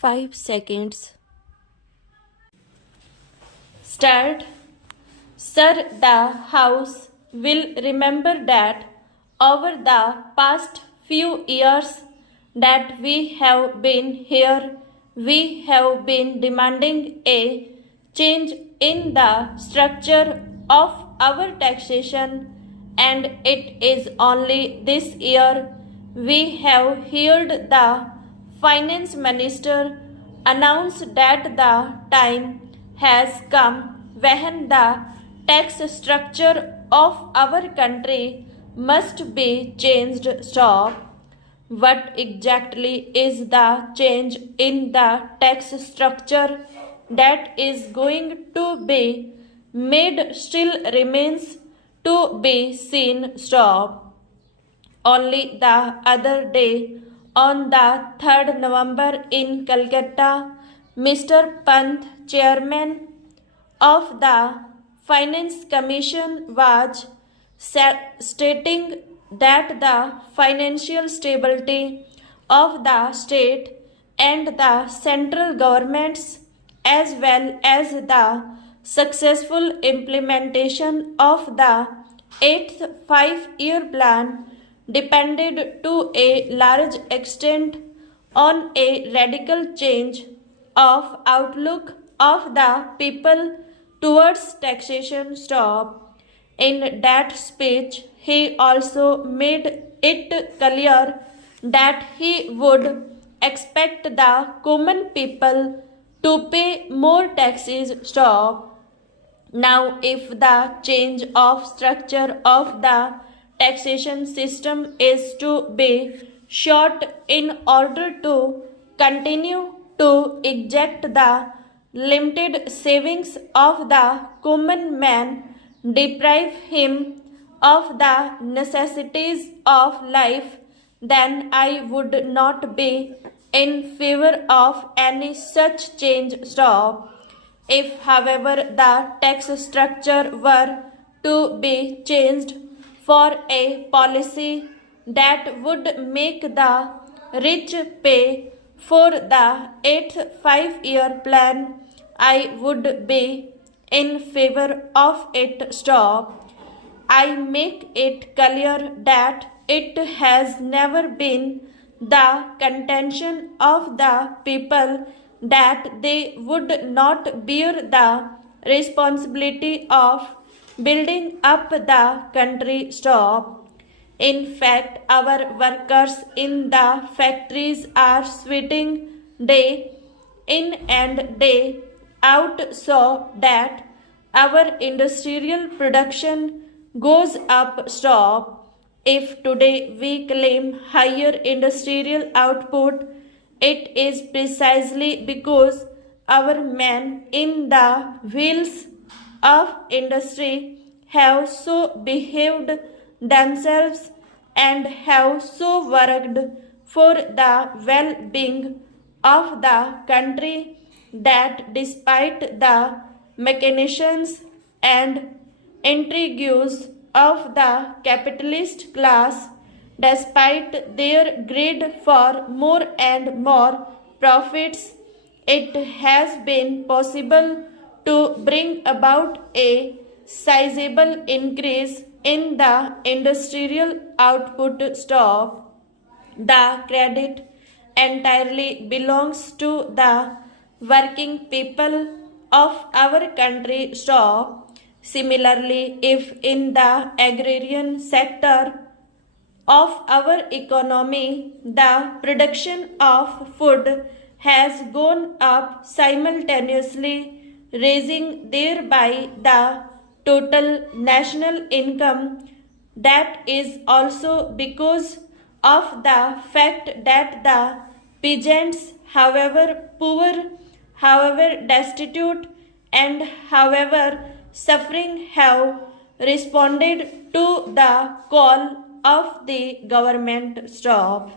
5 seconds. Start. Sir, the House will remember that over the past few years that we have been here, we have been demanding a change in the structure of our taxation, and it is only this year we have heard the Finance Minister announce that the time has come when the tax structure of our country must be changed. Stop. What exactly is the change in the tax structure that is going to be made still remains to be seen. Stop. Only the other day, on the 3rd November in Calcutta, Mr. Pant, chairman of the Finance Commission, was stating that the financial stability of the state and the central governments, as well as the successful implementation of the 8th five-year plan, depended to a large extent on a radical change of outlook of the people towards taxation. Stop. In that speech, he also made it clear that he would expect the common people to pay more taxes. Stop. Now, if the change of structure of the taxation system is to be short in order to continue to eject the limited savings of the common man, deprive him of the necessities of life, then I would not be in favor of any such change. Stop. If, however, the tax structure were to be changed for a policy that would make the rich pay for the 8th five-year plan, I would be in favor of it. Stop. I make it clear that it has never been the contention of the people that they would not bear the responsibility of building up the country. Stop. In fact, our workers in the factories are sweating day in and day out so that our industrial production goes up. Stop. If today we claim higher industrial output, it is precisely because our men in the wheels of industry have so behaved themselves and have so worked for the well-being of the country that despite the machinations and intrigues of the capitalist class, despite their greed for more and more profits, it has been possible to bring about a sizable increase in the industrial output. Stop. The credit entirely belongs to the working people of our country. Stop. Similarly, if in the agrarian sector of our economy the production of food has gone up simultaneously, raising thereby the total national income, that is also because of the fact that the peasants, however poor, however destitute, and however suffering, have responded to the call of the government. Stop.